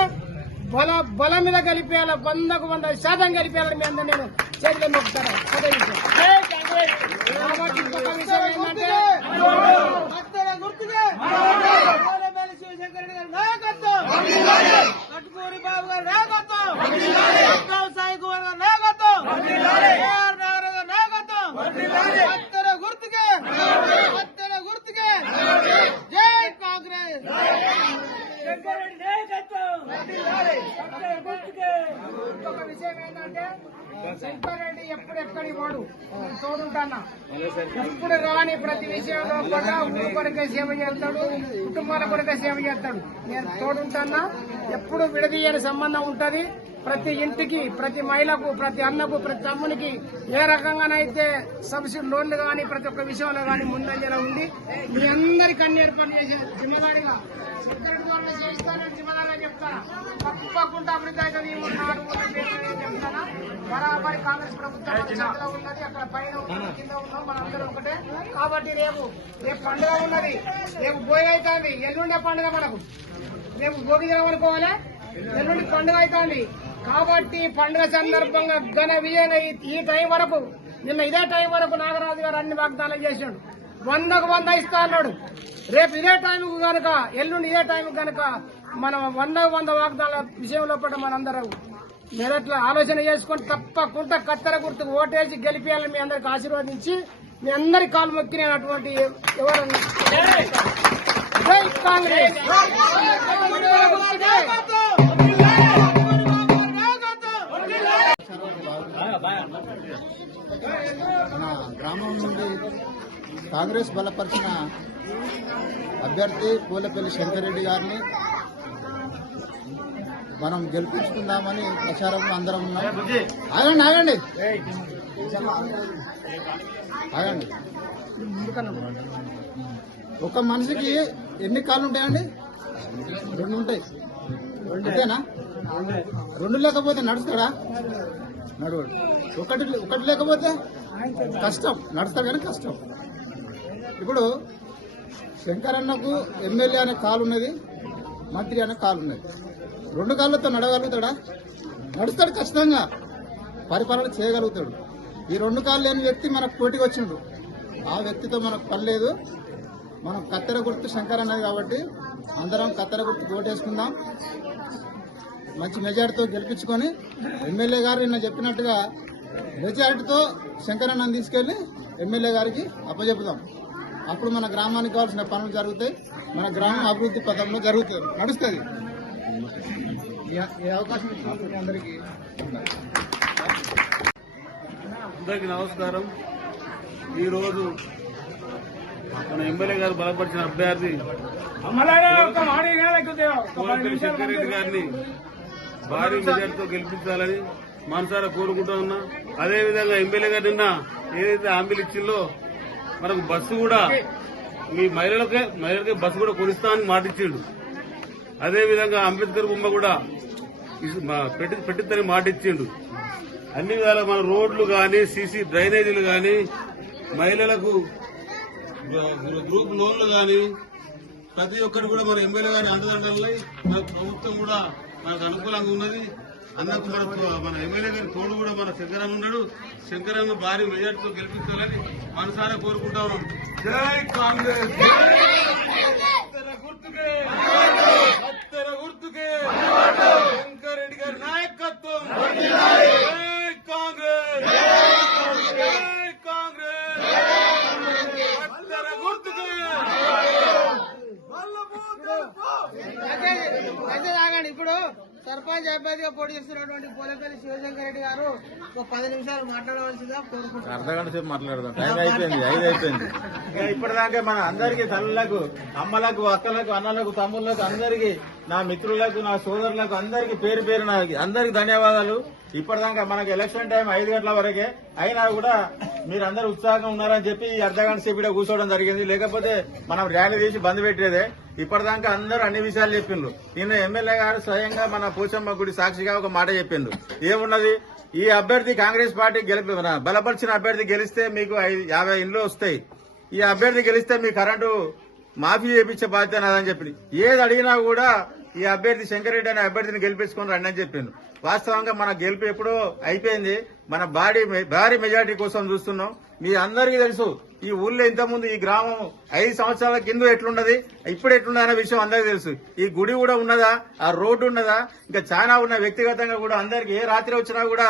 బలం మీద గెలిపేయాలి, 100% గెలిపేయాలని మీ అందరూ నేను చేతిలో మొక్కుతాను. కాబట్టి ఇంకొక విషయం ఏంటంటే శంకరెడ్డి గారి నాయకత్వం, కట్టుకూరి బాబు గారి నాయకత్వం, సాయి కుమార్ గారి నాయకత్వం, కేఆర్ నాగరాజు గారి నాయకత్వం, కత్తెర గుర్తుకే, కత్తెర గుర్తుకే. జై కాంగ్రెస్! శంకరెడ్డి నాయకత్వం, కత్తెర గుర్తుకే. ఇంకొక విషయం ఏంటంటే శంకరెడ్డి ఎప్పుడెక్కడి వాడు తోడుంటానా. ఎప్పుడు రాని ప్రతి విషయంలో కూడా ఊరు కొరకే సేవ చేస్తాడు, కుటుంబాల కొరకే సేవ చేస్తాడు. నేను తోడుంటానా. ఎప్పుడు విడదీయని సంబంధం ఉంటది. ప్రతి ఇంటికి, ప్రతి మహిళకు, ప్రతి అన్నకు, ప్రతి తమ్మునికి ఏ రకంగానైతే సబ్సిడీ లోన్లు కానీ ప్రతి ఒక్క విషయంలో కానీ ముందంజలో ఉండి మీ అందరికీ అన్ని ఏర్పాటు చేసే జిమ్మదారిగా శంకరెడ్డి ద్వారా చేయిస్తానని జిమ్మదారిగా చెప్తాను. తప్పకుండా అభివృద్ధి అవుతుంది. చెప్తానా. బరాబరి కాంగ్రెస్ ప్రభుత్వం చేతిలో ఉన్నది. అక్కడ పైన ఉన్నది, కింద ఉన్నాం, మనందరం ఒకటే. కాబట్టి రేపు పండుగ ఉన్నది, రేపు భోగి అవుతుంది, ఎల్లుండే పండుగ మనకు. రేపు భోగి దినం అనుకోవాలి, ఎల్లుండి పండుగ అవుతుంది. కాబట్టి పండుగ సందర్భంగా ఘన విజయన ఈ టైం వరకు నిన్న ఇదే టైం వరకు నాగరాజు గారు అన్ని వాగ్దానాలు చేశాడు. 100కు 100 ఇస్తా అన్నాడు. రేపు ఇదే టైంకు గనక, ఎల్లుండి ఇదే టైంకు గనక మనం 100కు 100 వాగ్దానాల విషయంలో కూడా మనందరం మెరట్ల ఆలోచన చేసుకొని తప్పకుండా కత్తెర గుర్తుకు ఓటేసి గెలిపేయాలని మీ అందరికి ఆశీర్వదించి మీ అందరి కాలు మొక్కినటువంటి ఎవరు జై కాంగ్రెస్. మన గ్రామం నుండి కాంగ్రెస్ బలపరిచిన అభ్యర్థి పూలపల్లి శంకరెడ్డి గారిని మనం గెలిపించుకుందామని ప్రచారంలో అందరం ఉన్నాం. ఆగండి ఆగండి ఆగండి. ఒక మనిషికి ఎన్ని కాళ్ళు ఉంటాయండి? 2 ఉంటాయి. అంతేనా? 2 లేకపోతే నడుస్తాడా? నడవడు. ఒకటి లేకపోతే కష్టం. నడుస్తాడు కానీ కష్టం. ఇప్పుడు శంకరన్నకు ఎమ్మెల్యే అనే కాలు ఉన్నది, మంత్రి అనే కాలు ఉన్నది. 2 కాళ్ళతో నడగలుగుతాడా? నడుస్తాడు ఖచ్చితంగా. పరిపాలన చేయగలుగుతాడు. ఈ 2 కాళ్ళు లేని వ్యక్తి మనకు పోటీకి వచ్చిండు. ఆ వ్యక్తితో మనకు పని లేదు. మనం కత్తెర గుర్తు శంకర్ అన్నది కాబట్టి అందరం కత్తెర గుర్తు ఓటేసుకుందాం. మంచి మెజార్టీతో గెలిపించుకొని ఎమ్మెల్యే గారు నిన్న చెప్పినట్టుగా మెజార్టీతో శంకరన్నను తీసుకెళ్లి ఎమ్మెల్యే గారికి అప్పచెప్పుదాం. అప్పుడు మన గ్రామానికి కావాల్సిన పనులు జరుగుతాయి. మన గ్రామం అభివృద్ధి పథంలో జరుగుతుంది, నడుస్తుంది. ఈ అవకాశం ఇచ్చినందుకు అందరికీ నమస్కారం. ఈరోజు మన ఎమ్మెల్యే గారు బలపరిచిన అభ్యర్థి పూలపల్లి శంకరెడ్డి గారిని భారీ మెజార్టీతో గెలిపించాలని మనసారా కోరుకుంటా ఉన్నా. అదేవిధంగా ఎమ్మెల్యే గారు నిన్న ఏదైతే హామీలు ఇచ్చిందో మనకు బస్సు కూడా మీ మహిళలకే బస్సు కూడా కొనిస్తామని మాట ఇచ్చిండు. అదేవిధంగా అంబేద్కర్ బొమ్మ కూడా పెట్టిద్దని మాట ఇచ్చిండు. అన్ని విధాలా మన రోడ్లు గాని, సీసీ డ్రైనేజీలు గాని, మహిళలకు గ్రూప్ లోన్లు గాని ప్రతి ఒక్కరు కూడా మన ఎమ్మెల్యే గారి అండదండలై మన ప్రభుత్వం కూడా మనకు అనుకూలంగా ఉన్నది. అన్నకు మన ఎమ్మెల్యే గారి తోడు కూడా మన శంకరన్న ఉన్నాడు. శంకరన్న భారీ మెజార్టీతో గెలిపించాలని మనసారా కోరుకుంటా ఉన్నాం. జై కాంగ్రెస్. గుర్తుకే శంకరెడ్డి గారి నాయకత్వం. జై కాంగ్రెస్. జై కాంగ్రెస్. గుర్తుకే. అయితే ఆగండి. ఇప్పుడు సర్పంచ్ అభ్యర్థిగా పోటీ చేస్తున్నటువంటి పూలపల్లి శివశంకర్ రెడ్డి గారు ఒక 10 నిమిషాలు మాట్లాడవలసిందిగా కోరుకుంటున్నారు. అర్ధగంట సేపు మాట్లాడదాం. టైం అయిపోయింది, 5 అయిపోయింది. ఇక ఇప్పటిదాకా మన అందరికీ తల్లులకు, అమ్మలకు, అక్కలకు, అన్నలకు, తమ్ముళ్లకు, అందరికీ, నా మిత్రులకు, నా సోదరులకు అందరికీ పేరు పేరున అందరికి ధన్యవాదాలు. ఇప్పటిదాకా మనకు ఎలక్షన్ టైం 5 గంటల వరకే అయినా కూడా మీరందరూ ఉత్సాహంగా ఉన్నారని చెప్పి ఈ అర్ధగంట సేపు ఇక్కడ కూర్చోవడం జరిగింది. లేకపోతే మనం ర్యాలీ తీసి బంద్ పెట్టేదే. ఇప్పటిదాకా అందరూ అన్ని విషయాలు చెప్పిండ్రు. నిన్న ఎమ్మెల్యే గారు స్వయంగా మన పోచమ్మ గుడి సాక్షిగా ఒక మాట చెప్పిండ్రు. ఏమున్నది, ఈ అభ్యర్థి కాంగ్రెస్ పార్టీ బలపరిచిన అభ్యర్థి గెలిస్తే మీకు 50 ఇండ్లు వస్తాయి. ఈ అభ్యర్థి గెలిస్తే మీ కరెంటు మాఫీ చేయించే బాధ్యత నాదని చెప్పింది. ఏది అడిగినా కూడా ఈ అభ్యర్థి శంకరెడ్డి అనే అభ్యర్థిని గెలిపించుకొని రండి అని చెప్పిండు. వాస్తవంగా మన గెలుపు ఎప్పుడో అయిపోయింది. మన భారీ మెజార్టీ కోసం చూస్తున్నాం. మీ అందరికీ తెలుసు ఈ ఊళ్ళో ఇంతకుముందు ఈ గ్రామం 5 సంవత్సరాల కింద ఎట్లున్నది, ఇప్పుడు ఎట్లున్నది అనే విషయం అందరికీ తెలుసు. ఈ గుడి కూడా ఉన్నదా, ఆ రోడ్డు ఉన్నదా, ఇంకా చాలా ఉన్న. వ్యక్తిగతంగా కూడా అందరికి ఏ రాత్రి వచ్చినా కూడా,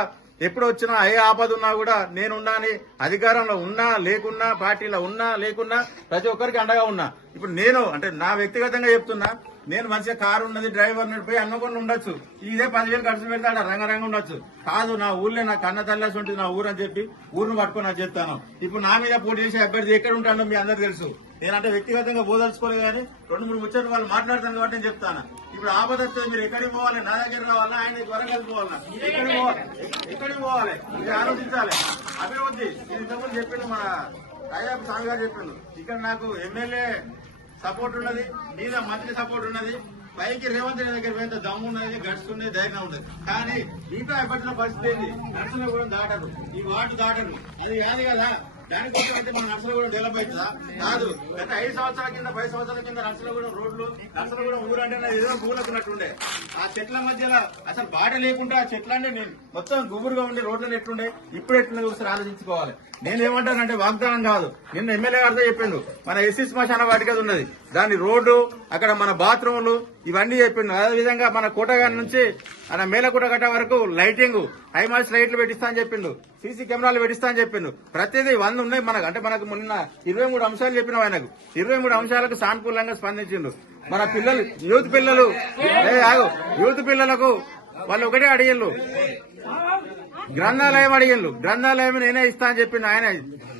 ఎప్పుడు వచ్చినా, ఏ ఆపద ఉన్నా కూడా నేనున్నా అని అధికారంలో ఉన్నా లేకున్నా, పార్టీలో ఉన్నా లేకున్నా ప్రతి ఒక్కరికి అండగా ఉన్నా. ఇప్పుడు నేను అంటే నా వ్యక్తిగతంగా చెప్తున్నా, నేను మంచిగా కారు ఉన్నది, డ్రైవర్ పోయి అన్నకుండా ఉండొచ్చు, ఇదే 10,000 ఖర్చు పెడితే అక్కడ రంగరంగ ఉండొచ్చు. కాదు, నా ఊళ్ళో నా కన్న తల్లాసి ఉంటుంది నా ఊరు అని చెప్పి ఊరును పట్టుకొని నాకు చెప్తాను. ఇప్పుడు నా మీద పోటీ చేసే అభ్యర్థి ఎక్కడ ఉంటాడో మీ అందరికీ తెలుసు. నేనంటే వ్యక్తిగతంగా బోదలుచుకోలేదు కానీ 2-3 ముచ్చట్లు వాళ్ళు మాట్లాడతాను కాబట్టి నేను చెప్తాను. ఇప్పుడు ఆపద వస్తే మీరు ఎక్కడికి పోవాలి, నా దగ్గర రావాలా, ఆయన వరంగల్ పోవాలా, ఎక్కడికి పోవాలి, ఇది ఆలోచించాలి. అభివృద్ధి నేను ఇంతకుముందు చెప్పిండు, మన రాజాపు స్వామి గారు చెప్పిండు. ఇక్కడ నాకు ఎమ్మెల్యే సపోర్ట్ ఉన్నది, మీద మంత్రి సపోర్ట్ ఉన్నది, పైకి రేవంత్ రెడ్డి దగ్గర పోయినంత దమ్ము ఉన్నది, గట్స్ ఉన్నది, ధైర్యం ఉన్నది. కానీ మీతో అభ్యర్థుల పరిస్థితి ఏంది, నర్సులు కూడా దాటరు, ఈ వార్డు దాటరు. అది కాదు కదా, దానికోసం అయితే మన నర్సలగూడెం డెవలప్ అవుతుందా? కాదు. గత 5 సంవత్సరాల కింద 10 సంవత్సరాల కింద నర్సలగూడెం రోడ్లు, నర్సలగూడెం ఊరు అంటే ఏదో పూలకున్నట్టుండే. ఆ చెట్ల మధ్యలో అసలు బాట లేకుండా ఆ చెట్లన్నీ మొత్తం గుబురుగా ఉండే రోడ్లను ఎట్లుండే, ఇప్పుడు ఎట్లుండే ఒకసారి ఆలోచించుకోవాలి. నేనేమంటానంటే వాగ్దానం కాదు, నిన్న ఎమ్మెల్యే గారితో చెప్పిండు మన ఎస్సీ శ్మశాన వాటిక ఉన్నది, దాని రోడ్డు అక్కడ మన బాత్రూములు ఇవన్నీ చెప్పిండు. అదేవిధంగా మన కోటగాని నుంచి మన మేలకోట గట్ట వరకు లైటింగ్ హైమాస్ లైట్లు పెట్టిస్తా అని చెప్పిండు, సీసీ కెమెరాలు పెట్టిస్తా అని చెప్పిండు. ప్రతిదీ 100 ఉన్నాయి మనకు. అంటే మనకు మొన్న 23 అంశాలు చెప్పినాం ఆయనకు. 23 అంశాలకు సానుకూలంగా స్పందించిండు. మన పిల్లలు యూత్ పిల్లలకు వాళ్ళు ఒకటే అడిగిళ్ళు, గ్రంథాలయం అడిగిళ్ళు. గ్రంథాలయం నేనే ఇస్తా అని చెప్పిండు ఆయన.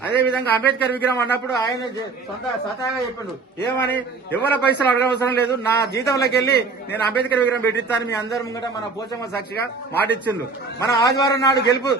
అదే విధంగా అంబేద్కర్ విగ్రహం అన్నప్పుడు ఆయన స్వతహాగా చెప్పిండు ఏమని, ఎవరి పైసలు అడగవసరం లేదు, నా జీతంలోకి వెళ్లి నేను అంబేద్కర్ విగ్రహం పెట్టిస్తాను మీ అందరి ముంగట మన పోచమ్మ సాక్షిగా మాటిచ్చిండు. మన ఆదివారం నాడు గెలుపు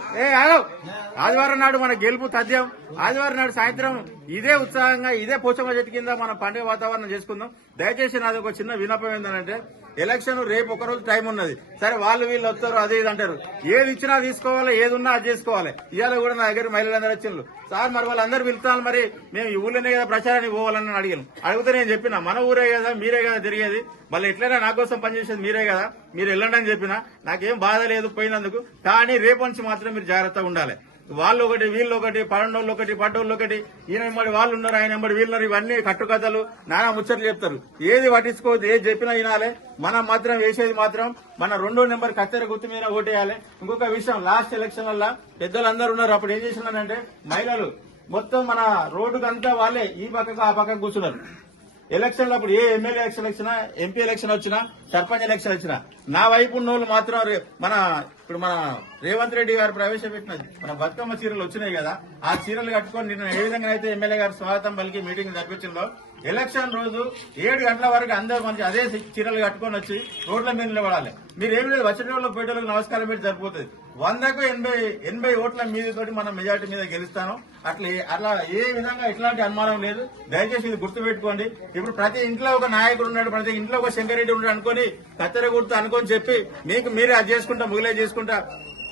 ఆదివారం నాడు మన గెలుపు తథ్యం. ఆదివారం నాడు సాయంత్రం ఇదే ఉత్సాహంగా ఇదే పోచమ్మ చెట్టు కింద మన పండుగ వాతావరణం చేసుకుందాం. దయచేసి నాది ఒక చిన్న విన్నపం ఏంటంటే, ఎలక్షన్ రేపు ఒకరోజు టైం ఉన్నది. సరే వాళ్ళు వీళ్ళు వస్తారు అది ఇది అంటారు, ఏది ఇచ్చినా తీసుకోవాలి, ఏది ఉన్నా అది చేసుకోవాలి. ఇవాళ కూడా నా దగ్గర మహిళలందరూ వచ్చిండ్రు, సార్ మరి వాళ్ళందరూ పిలుస్తాను, మరి మేము ఈ ఊళ్ళోనే కదా ప్రచారానికి పోవాలని అడిగాను. అడిగితే నేను చెప్పిన మన ఊరే కదా మీరే కదా తిరిగేది, మళ్ళీ ఎట్లయినా నా కోసం పనిచేసేది మీరే కదా, మీరు వెళ్ళండి అని చెప్పిన. నాకేం బాధ లేదు పోయినందుకు. కానీ రేపు నుంచి మాత్రం మీరు జాగ్రత్తగా ఉండాలి. వాళ్ళు ఒకటి వీళ్ళు ఒకటి, పడనోళ్ళు ఒకటి పడ్డోళ్ళు ఒకటి, ఈయన ఎంబడి వాళ్ళు ఉన్నారు ఆయన ఎంబడి వీళ్ళు ఉన్నారు, ఇవన్నీ కట్టుకథలు నానా ముచ్చట్లు చెప్తారు. ఏది పట్టించుకోవద్దు, ఏది చెప్పినా వినాలి. మనం మాత్రం వేసేది మాత్రం మన 2వ నెంబర్ కత్తెర గుర్తు మీద ఓటేయాలి. ఇంకొక విషయం, లాస్ట్ ఎలక్షన్ వల్ల పెద్దలందరూ ఉన్నారు, అప్పుడు ఏం చేసినారంటే మహిళలు మొత్తం మన రోడ్డుకంతా వాళ్ళే ఈ పక్కకు ఆ పక్కకు కూర్చున్నారు. ఎలక్షన్లు అప్పుడు ఏ ఎమ్మెల్యే ఎలక్షన్ వచ్చినా, ఎంపీ ఎలక్షన్ వచ్చినా, సర్పంచ్ ఎలక్షన్ వచ్చినా నా వైపు ఉన్న వాళ్ళు మాత్రం ఇప్పుడు మన రేవంత్ రెడ్డి గారు ప్రవేశపెట్టిన మన బతుకమ్మ చీరలు వచ్చినాయి కదా, ఆ చీరలు కట్టుకొని నిన్న ఏ విధంగా అయితే ఎమ్మెల్యే గారు స్వాగతం పలికి మీటింగ్ జరిపించిందో, ఎలక్షన్ రోజు 7 గంటల వరకు అందరూ మంచి అదే చీరలు కట్టుకొని వచ్చి రోడ్ల మీద నిలబడాలి. మీరు ఏమి లేదు, వచ్చేటోళ్ళకి పోయేటోళ్ళకి నమస్కారం పెట్టి సరిపోతుంది. 100కు 80 ఓట్ల మీదతోటి మనం మెజార్టీ మీద గెలుస్తాను. అట్లా ఏ విధంగా ఎట్లాంటి అనుమానం లేదు. దయచేసి ఇది గుర్తుపెట్టుకోండి. ఇప్పుడు ప్రతి ఇంట్లో ఒక నాయకుడు ఉన్నాడు, ప్రతి ఇంట్లో ఒక శంకరెడ్డి ఉన్నాడు అనుకుని కత్తెర గుర్తు అనుకొని చెప్పి మీకు మీరే అది చేసుకుంటా ముగిలే చేసుకుంటా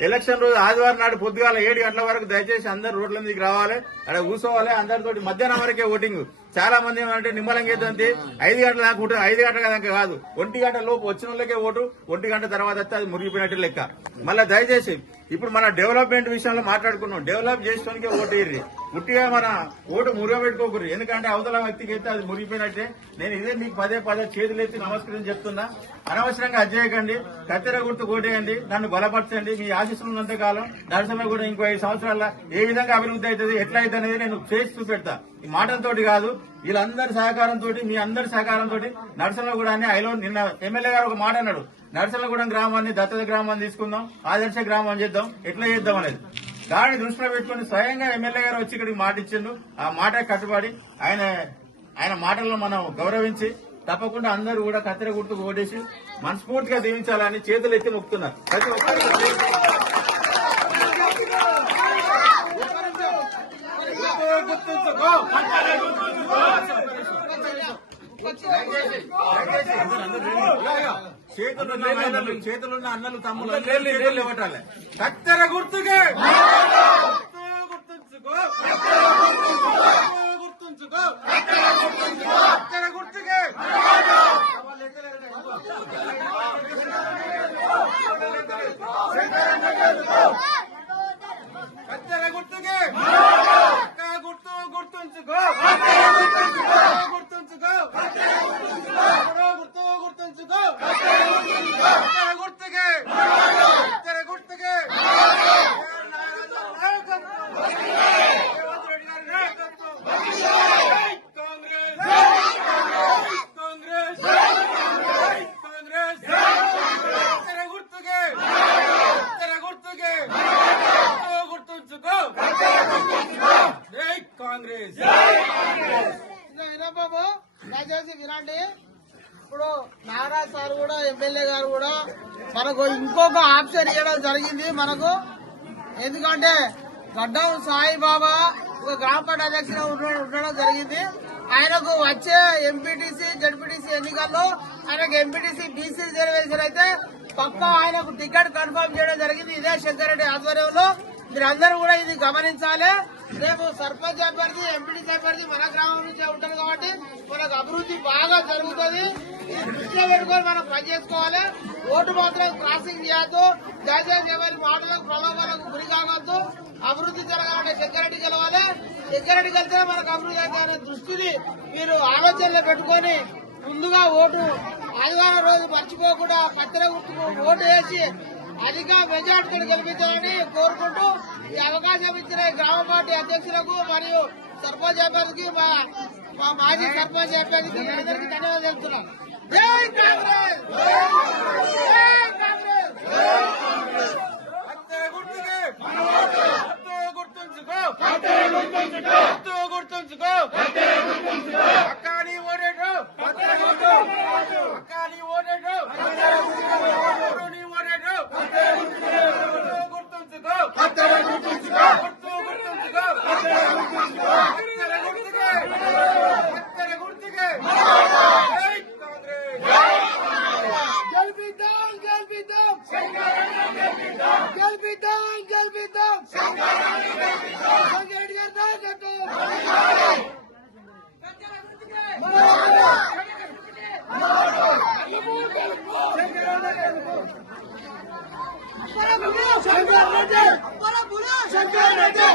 ఎలక్షన్ రోజు ఆదివారం నాడు పొద్దుగాల 7 గంటల వరకు దయచేసి అందరు రోడ్ల మీదకి రావాలి, అక్కడ కూర్చోవాలి. అందరితోటి మధ్యాహ్నం వరకే ఓటింగ్. చాలా మంది ఏమంటే నిమ్మలంగా ఏదంటే 5 గంటల దాకా ఉంటుంది, 5 గంటల దాకా కాదు, 1 గంట లోపు వచ్చిన వాళ్ళకే ఓటు, 1 గంట తర్వాత వస్తే అది మురిగిపోయినట్టు లెక్క. మళ్ళీ దయచేసి ఇప్పుడు మన డెవలప్మెంట్ విషయంలో మాట్లాడుకున్నాం, డెవలప్ చేసుకోనికే ఓటు ఇర్రి, ఉట్టిగా మన ఓటు మురగబెట్టుకోకూరి. ఎందుకంటే అవతల వ్యక్తికి అయితే అది మురిగిపోయినట్టే. నేను ఇదే మీకు పదే చేతులు ఎత్తి నమస్కరించి చెప్తున్నా, అనవసరంగా అజ్జేయకండి, కత్తెర గుర్తు కోటేయండి, నన్ను బలపరచండి. మీ ఆశీస్సులు ఉన్నంత కాలం నరసింహ కూడా ఇంకో 5 సంవత్సరాల ఏ విధంగా అభివృద్ధి అవుతుంది, ఎట్లా అవుతుంది అనేది నేను చేసి చూపెడతా. ఈ మాటలతోటి కాదు, వీళ్ళందరి సహకారంతో, మీ అందరి సహకారంతో నరసింహగూడాన్ని నిన్న ఎమ్మెల్యే గారు ఒక మాట అన్నాడు, నరసింహగూడెం గ్రామాన్ని దత్తత గ్రామాన్ని తీసుకుందాం, ఆదర్శ గ్రామం చేద్దాం, ఎట్లా చేద్దాం అనేది. దాన్ని దృష్టిలో పెట్టుకుని స్వయంగా ఎమ్మెల్యే గారు వచ్చి ఇక్కడికి మాట ఇచ్చిండు. ఆ మాట కట్టుబడి ఆయన మాటలను మనం గౌరవించి తప్పకుండా అందరూ కూడా కత్తెర గుర్తుకు ఓటేసి మనస్ఫూర్తిగా దీవించాలని చేతులు ఎత్తి మొక్కుతున్నారు. ప్రతి ఒక్కరికి చేతులున్న అన్నలు తమ్ముళ్ళు చేతులు ఇవ్వటాలి. కత్తెర గుర్తుకే గుర్తుంచుకో, కత్తెర గుర్తుకే కత్తెర గుర్తుకే గుర్తు గుర్తుంచుకో, గుర్తుంచుకో, గుర్తు గుర్తుంచుకో, కత్తెర గుర్తుకే, కత్తెర గుర్తుకే బాబు దయచేసి వినండి. ఇప్పుడు నాగరాజ్ సార్ కూడా ఎమ్మెల్యే గారు కూడా మనకు ఇంకొక ఆప్షన్ ఇవ్వడం జరిగింది మనకు. ఎందుకంటే గడ్డం సాయిబాబా ఒక గ్రామ పంచాయతీ అధ్యక్షుడు ఉండడం జరిగింది. ఆయనకు వచ్చే ఎంపీటీసీ జడ్పీటీసీ ఎన్నికల్లో ఆయనకు ఎంపీటీసీ బీసీ రిజర్వేషన్ అయితే పక్క ఆయనకు టికెట్ కన్ఫర్మ్ చేయడం జరిగింది ఇదే శంకరెడ్డి ఆధ్వర్యంలో. మీరందరూ కూడా ఇది గమనించాలి. రేపు సర్పంచ్ అభ్యర్థి ఎంపీడీసీ అభ్యర్థి మన గ్రామం నుంచే ఉంటారు కాబట్టి మనకు అభివృద్ధి బాగా జరుగుతుంది. ఇది దృష్టిలో పెట్టుకొని మనం పనిచేసుకోవాలి. ఓటు మాత్రం క్రాసింగ్ చేయొద్దు. దయచేసి ఎవరి మాటలకు ప్రలోభాలకు గురి కావద్దు. అభివృద్ధి జరగాలంటే శంకరెడ్డి గెలవాలి. శంకరెడ్డి గెలిస్తే మనకు అభివృద్ధి అయితే అనే దృష్టిని మీరు ఆలోచనలో పెట్టుకొని ముందుగా ఓటు ఆదివారం రోజు మర్చిపోకుండా పత్రిక గుర్తుకు ఓటు వేసి అధిక మెజార్టీతో గెలిపించాలని కోరుకుంటూ ఈ అవకాశం ఇచ్చిన గ్రామ పార్టీ అధ్యక్షులకు మరియు సర్పంచ్ అభ్యర్థికి మా మాజీ సర్పంచ్ అభ్యర్థికి అందరికీ ధన్యవాదాలు తెలుపుతున్నాను. జై కాంగ్రెస్! జై కాంగ్రెస్! గుర్తుంచుకో పక్కాని ఓడేటు పక్కాని ఓడేటు గుర్తుంచుకో గెలిపిద్దాం గెలిపిద్దాం గెలిపిద్దాం సంగారెడ్డి గారి నాయకత్వం శంకర్ రెడ్డి